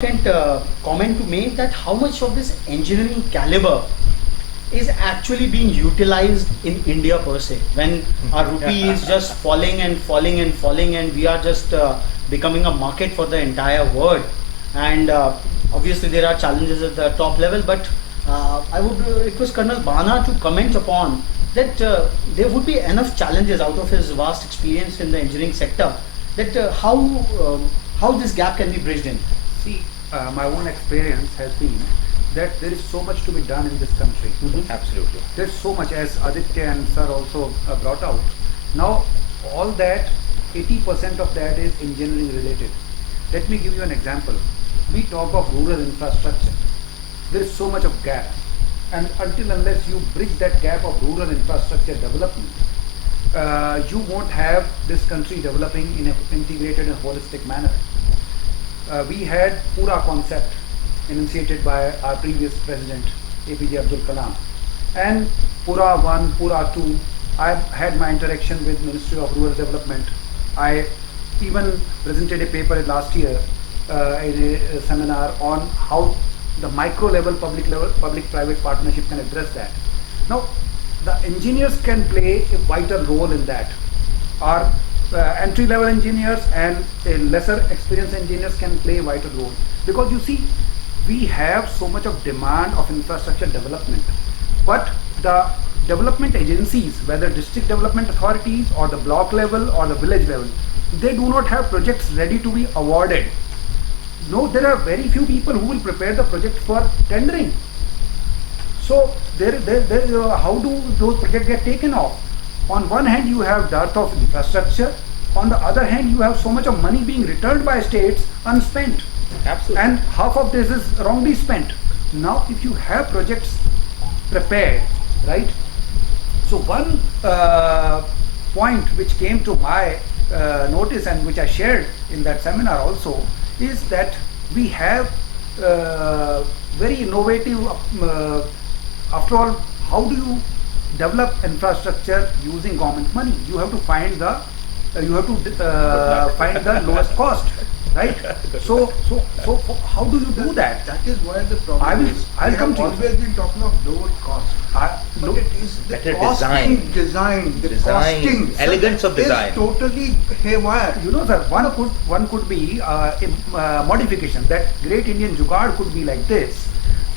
Comment to make that how much of this engineering caliber is actually being utilized in India per se, when our rupee is just falling and falling and falling, and we are just becoming a market for the entire world. And obviously, there are challenges at the top level, but I would request Colonel Bana to comment upon that there would be enough challenges out of his vast experience in the engineering sector, that how this gap can be bridged in. See, my own experience has been that there is so much to be done in this country. Absolutely. There's so much, as Aditya and Sir also brought out. Now, all that, 80% of that is engineering related. Let me give you an example. We talk of rural infrastructure. There is so much of gap. And until unless you bridge that gap of rural infrastructure development, you won't have this country developing in an integrated and holistic manner. We had Pura concept initiated by our previous president, APJ Abdul Kalam. And Pura 1, Pura 2, I had my interaction with Ministry of Rural Development. I even presented a paper last year in a seminar on how the micro level, public-private partnership can address that. Now, the engineers can play a vital role in that. Our entry-level engineers and lesser experienced engineers can play a vital role, because you see, we have so much of demand of infrastructure development, but the development agencies, whether district development authorities or the block level or the village level, they do not have projects ready to be awarded. No, there are very few people who will prepare the project for tendering. So how do those projects get taken off? On one hand, you have dearth of infrastructure. On the other hand, you have so much of money being returned by states unspent. Absolutely. And half of this is wrongly spent. Now, if you have projects prepared, right? So one point which came to my notice and which I shared in that seminar also is that we have very innovative, after all, how do you develop infrastructure using government money? You have to find the find the lowest cost, right? So how do you do that? That is why the problem is. I'll come to you. Always been talking of lower cost. But it is the Better costing design. the Design, costing, sir, elegance of design. is totally haywire. You know, sir, one could be a modification. That great Indian jugaad could be like this: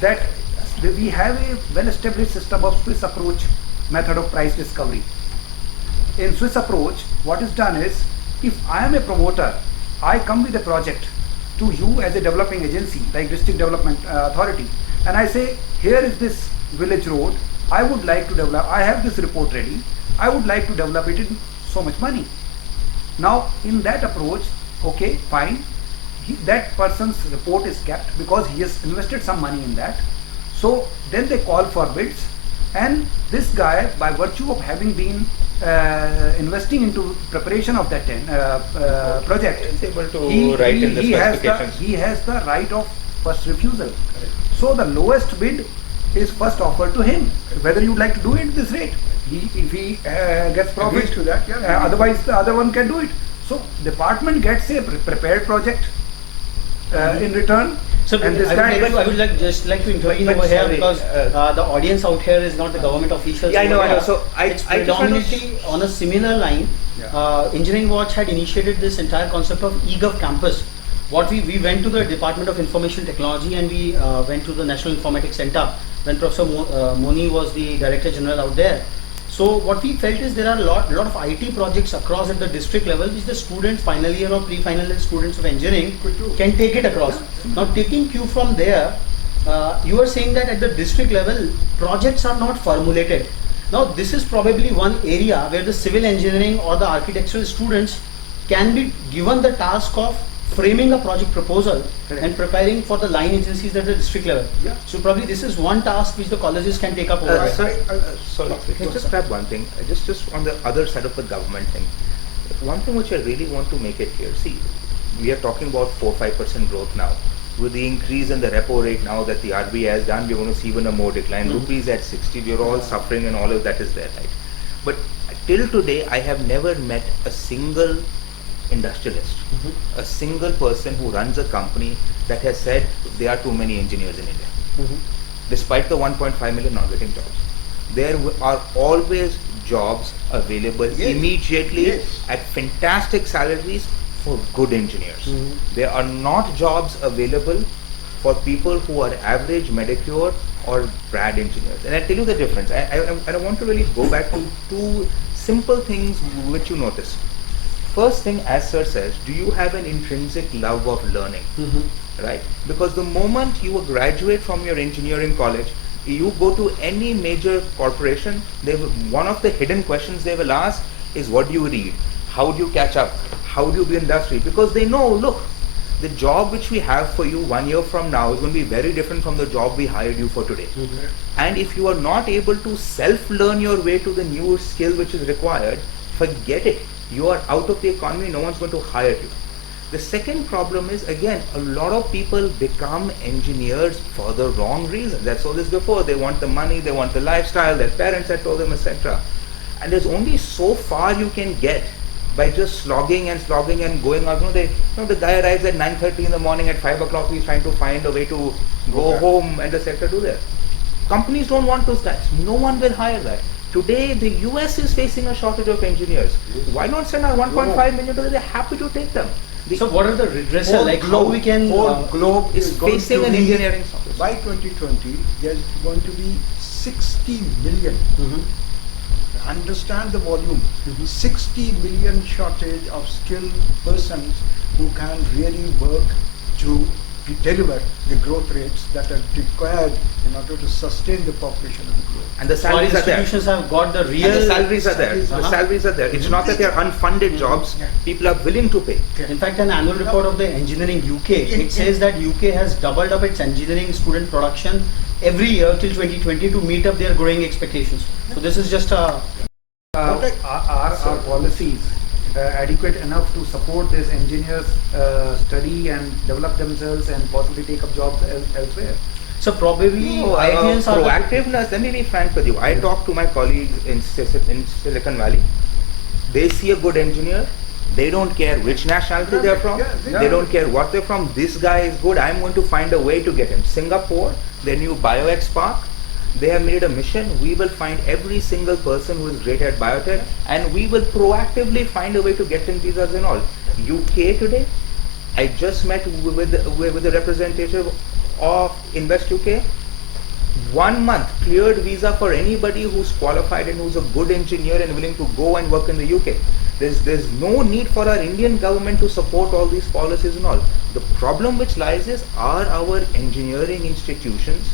that we have a well-established system of Swiss approach method of price discovery. In Swiss approach, what is done is, if I am a promoter, I come with a project to you as a developing agency, like district development authority, and I say, here is this village road, I would like to develop, I have this report ready, I would like to develop it in so much money. Now, in that approach, okay, fine, that person's report is kept because he has invested some money in that. So then they call for bids, and this guy, by virtue of having been investing into preparation of that project, is able to write in the specifications. He has the right of first refusal. Correct. So the lowest bid is first offered to him, whether you would like to do it at this rate. If he gets profit, Agrees to that, yeah. Otherwise the other one can do it. So department gets a prepared project in return. So I would like to intervene over here, because the audience out here is not the government officials. Yeah, I know. So it's predominantly on a similar line. Yeah. Engineering Watch had initiated this entire concept of eGov campus. What we went to the Department of Information Technology, and we went to the National Informatics Center when Professor Moni was the Director General out there. So what we felt is there are a lot of IT projects across at the district level which the students, final year or pre-final year students of engineering can take it across. Now, taking cue from there, you are saying that at the district level projects are not formulated. Now this is probably one area where the civil engineering or the architectural students can be given the task of framing a project proposal. Correct. And preparing for the line agencies at the district level. Yeah. So probably this is one task which the colleges can take up over. Sorry, can I just grab one thing? Just on the other side of the government thing. One thing which I really want to make it clear. See, we are talking about 4-5% growth now. With the increase in the repo rate now that the RBI has done, we're going to see even a more decline. Rupees at 60, we're all suffering, and all of that is there, right? But till today, I have never met a single industrialist, a single person who runs a company that has said there are too many engineers in India. Despite the 1.5 million not getting jobs, there are always jobs available Yes. immediately Yes. at fantastic salaries for good engineers. There are not jobs available for people who are average, mediocre or bad engineers. And I tell you the difference. I want to really go back to two simple things which you notice. First thing, as sir says, do you have an intrinsic love of learning? Right? Because the moment you graduate from your engineering college, you go to any major corporation, one of the hidden questions they will ask is, what do you read? How do you catch up? How do you do industry? Because they know, look, the job which we have for you 1 year from now is going to be very different from the job we hired you for today. And if you are not able to self-learn your way to the new skill which is required, forget it. You are out of the economy, no one's going to hire you. The second problem is, again, a lot of people become engineers for the wrong reasons. I saw this before. They want the money, they want the lifestyle, their parents had told them, etc. And there's only so far you can get by just slogging and going out. The guy arrives at 9:30 in the morning, at 5 o'clock he's trying to find a way to go home and etc. do that. Companies don't want those guys. No one will hire that. Today, the US is facing a shortage of engineers. Why not send our 1.5 million dollars? They're happy to take them. So what are the redressal, like how we can... whole globe is going facing to an be- engineering shortage. By 2020, there's going to be 60 million. Understand the volume. 60 million shortage of skilled persons who can really work to deliver the growth rates that are required in order to sustain the population of the globe. And the So our salaries are there. institutions have got the real... And the salaries are there. The Uh-huh. salaries are there. It's not that they're unfunded jobs. Yeah. People are willing to pay. In fact, an annual report of the Engineering UK, it says that UK has doubled up its engineering student production every year till 2020 to meet up their growing expectations. So this is just a... Are our policies adequate enough to support these engineers study and develop themselves and possibly take up jobs elsewhere? So probably No, IITians are... the- proactiveness, let me be frank with you. I talk to my colleagues in Silicon Valley. They see a good engineer. They don't care which nationality they're from. Yeah, They don't care what they're from. This guy is good. I'm going to find a way to get him. Singapore, their new BioX Park, they have made a mission. We will find every single person who is great at biotech, and we will proactively find a way to get them visas and all. UK today, I just met with the representative of Invest UK. 1 month cleared visa for anybody who's qualified and who's a good engineer and willing to go and work in the UK. There's no need for our Indian government to support all these policies and all. The problem which lies is, are our engineering institutions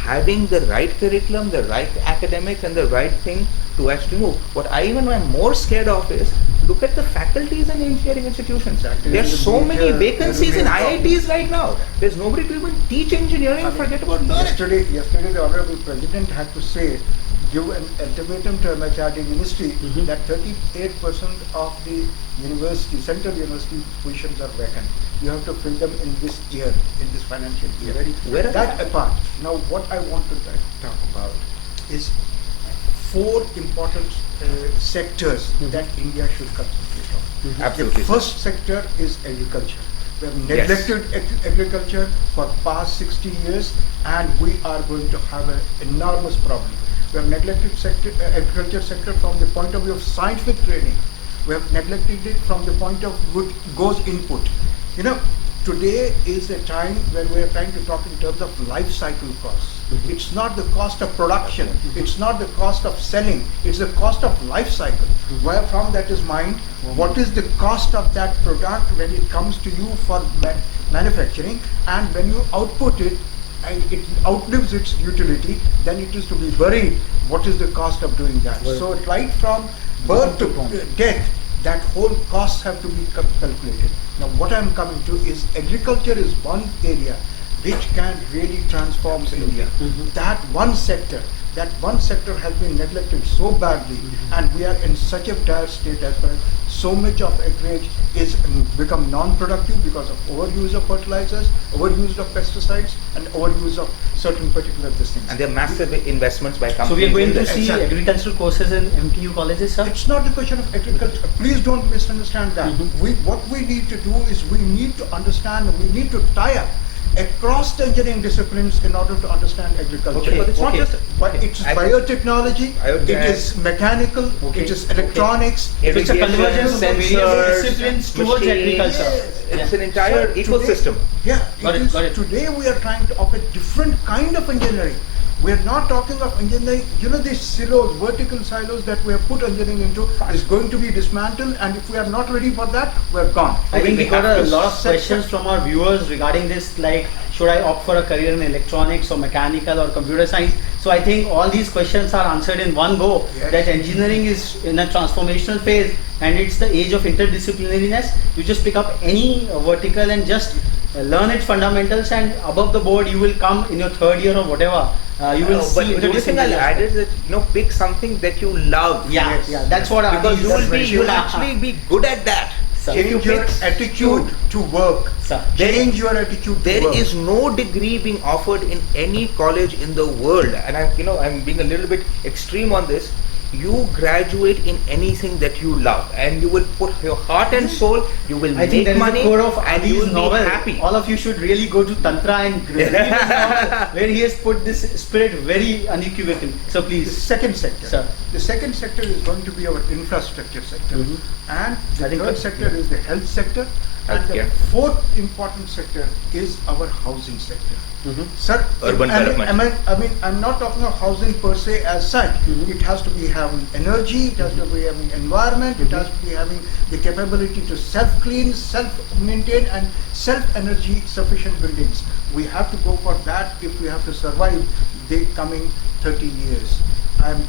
having the right curriculum, the right academics and the right thing to actually move? What I even am more scared of is, look at the faculties in engineering institutions. Exactly. There are so many Major- vacancies in major problem. IITs right now. There's nobody to even teach engineering, forget about learning. Yesterday the Honorable President had to say, give an ultimatum to MHRD Ministry that 38% of the university, central university positions are vacant. You have to fill them in this year, in this financial year. Where are That they? apart, now what I want to talk about is 4 important sectors that India should concentrate on. Absolutely. The first sector is agriculture. We have Yes. neglected agriculture for past 60 years, and we are going to have an enormous problem. We have neglected agriculture sector from the point of view of scientific training. We have neglected it from the point of view goes input. You know, today is a time when we are trying to talk in terms of life cycle costs. It's not the cost of production, it's not the cost of selling, it's the cost of life cycle. Where from that is mined, what is the cost of that product when it comes to you for manufacturing, and when you output it and it outlives its utility, then it is to be buried. What is the cost of doing that? So right from birth to death, that whole costs have to be calculated. Now what I am coming to is, agriculture is one area which can really transform India. That one sector that one sector has been neglected so badly, and we are in such a dire state as far as so much of acreage is become non-productive because of overuse of fertilizers, overuse of pesticides, and overuse of certain particular things. And there are massive investments by companies. So we are going in to this. see Exactly. agricultural courses in MTU colleges, sir? It's not a question of agriculture. Please don't misunderstand that. What we need to do is we need to understand, we need to tie up across the engineering disciplines in order to understand agriculture. Okay, but it's not okay. just. But it's I- biotechnology, I- it is mechanical, Okay, it is okay. electronics. So it's a irrigation, convergence of various sensors, disciplines towards machines. agriculture. It's Yeah. an entire So ecosystem. Yeah, Got it, got it. Today we are trying to offer different kind of engineering. We are not talking of engineering, you know, these silos, vertical silos that we have put engineering into is going to be dismantled, and if we are not ready for that, we're gone. I think we we got have a to lot of set- questions from our viewers regarding this, like, should I opt for a career in electronics or mechanical or computer science? So I think all these questions are answered in one go, Yes. that engineering is in a transformational phase and it's the age of interdisciplinariness. You just pick up any vertical and just learn its fundamentals, and above the board you will come in your third year or whatever. You will No, but see the only thing I'll add is that pick something that you love. Yeah, Yes. yeah, that's what Because you will be, that's you'll very- actually be good at that. Sir. If you Change your pick attitude to work. Sir. Change your attitude to There work. is no degree being offered in any college in the world, and I'm being a little bit extreme on this. You graduate in anything that you love, and you will put your heart and soul. You will I think that make is money, the core of and you Adi's will novel. be happy. All of you should really go to Tantra and read his novel, where he has put this spirit very unequivocally. So The please, second sector. Sir. The second sector is going to be our infrastructure sector. Mhm. And I the think third that- sector is the health sector. And the Healthcare. fourth important sector is our housing sector. Mhm. Sir, Urban development. I'm not talking of housing per se as such. Mhm. It has to be having energy, it has to be having environment, it has to be having the capability to self-clean, self-maintain, and self-energy sufficient buildings. We have to go for that if we have to survive the coming 30 years. I'm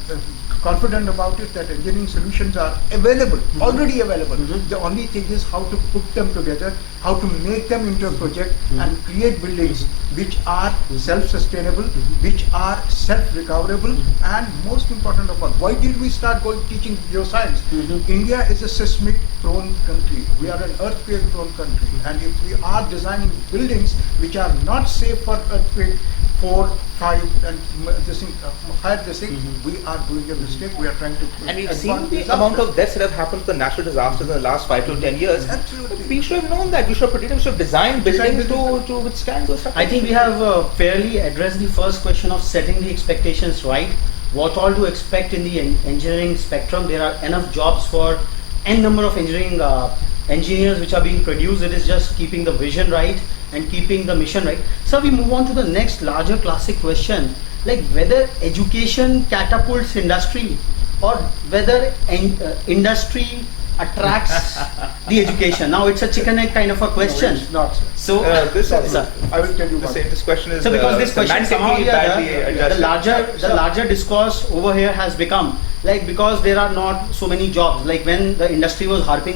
confident about it that engineering solutions are available, already available. Mhm. The only thing is how to put them together, how to make them into a project and create buildings which are self-sustainable, which are self-recoverable, and most important of all, why did we start teaching geoscience? Mhm. India is a seismic prone country. We are an earthquake prone country, and if we are designing buildings which are not safe for earthquake, 4, 5, and higher this thing, we are doing a mistake. We are trying to. And we've advance seen the disaster. amount of deaths that have happened to the natural disasters in the last 5 to 10 years. Absolutely. We should have known that. We should have predicted. We should have designed Design buildings buildings. to withstand those. I think we have fairly addressed the first question of setting the expectations right. What all to expect in the engineering spectrum? There are enough jobs for n number of engineering engineers which are being produced. It is just keeping the vision right and keeping the mission right. So we move on to the next larger classic question, like whether education catapults industry or whether industry attracts the education. Now it's a chicken egg kind of a question. No, it's not, sir. So This Sorry, is sir. I will tell you one. this question is So because this question somehow semantically or the badly other, adjusted. the larger discourse over here has become like, because there are not so many jobs, like when the industry was harping